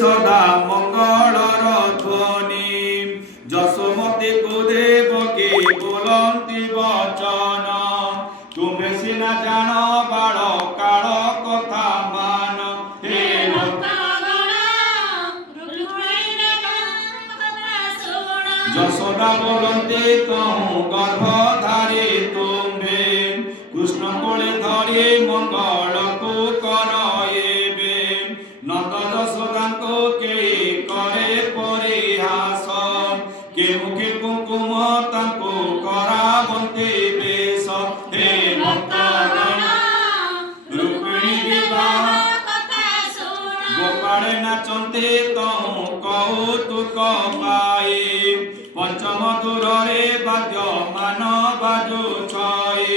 सदा मंगलर ध्वनि जशोमती को देवकी बोलती वचन तुम्हें सिना जान बाल काल कथा मान हे যশোদা বলতে কহু গর্ভধারী তুমি কৃষ্ণ কোলে ধরি মঙ্গলকু করয়েবে নত যশোদাঙ্কু কে করে পরিহাস কে মুখে কুঙ্কুম তাঙ্কু কৰাবন্তি বেশ হে ভক্তগণ রূপিণী বিবাহ গোপালে নাচন্তে তহু কৌতুক পাই पंचम दूरे बाद्यमान बाजुछे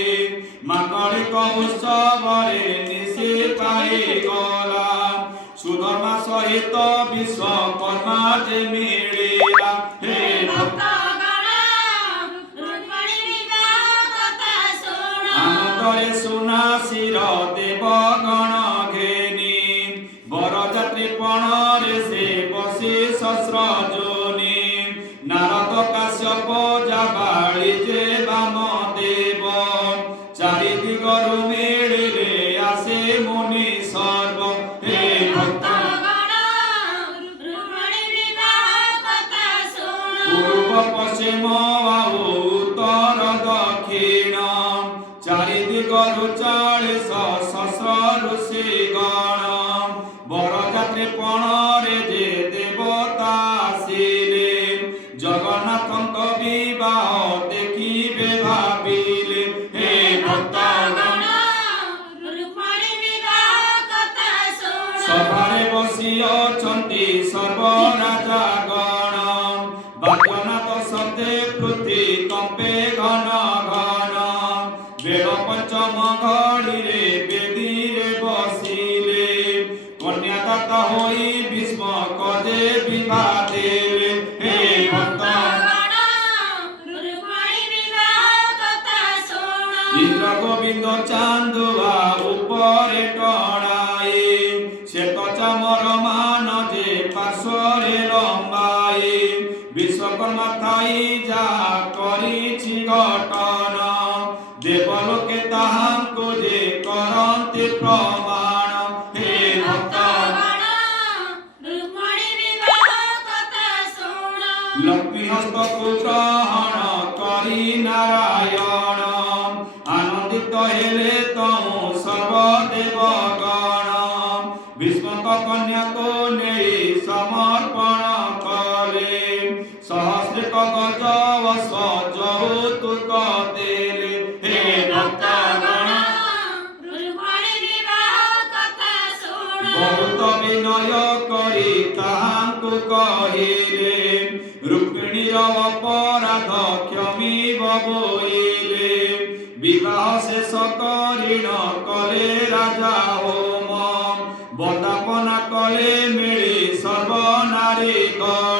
मांगलिक उत्सवरे निशि पाई गला सुधर्मा सहित विश्वकर्मा जे मिलिला हे आनंदरे सुना शिर देवगण घेनी बरजात्री पणरे से बसी सहस्र जोनी नारद काश्यप जाबाळी जे वामदेव चारि दिगरु मिलिले आसे मुनि सर्व हे भक्तगण पूर्व पश्चिम उत्तर दक्षिण चारि दिगरु 40 सहस्र ऋषिगण बरजात्री पणरे जे देवता आसिले जगन्नाथंक विवाह देखिबे भाविले हे भक्तगण सभारे बसी अछंती सर्व राजागण बाद्यनाथ शब्दे पृथ्वी कंपे घन घन बेल पंचम घड़ीरे बेदीरे बसिले कन्यादाता होई भीष्म कजे विवाह देले हे इंद्र गोविंद चांदुआ ऊपरे टणाए श्वेत चामर मान जे पार्श्वरे लंबाए विश्वकर्मा थाई जा करिछि घटन देवलोके ताहांकु जे करन्ति प्रमाण हे भक्तगण लक्ष्मी हस्त ग्रहण करी नारायण आनंदित हेले तहु सर्वदेवगण भीष्मक कन्या को नेई समर्पण कले सहस्रिक गज वस जौतुक देले हे भक्तगण बहुत विनय करी ताहांकु कहिले रुक्मिणीर अपराध क्षमीब बोइले विवाह शेष करिण कले राजा होम बंदापना कले मिली सर्व नारी गण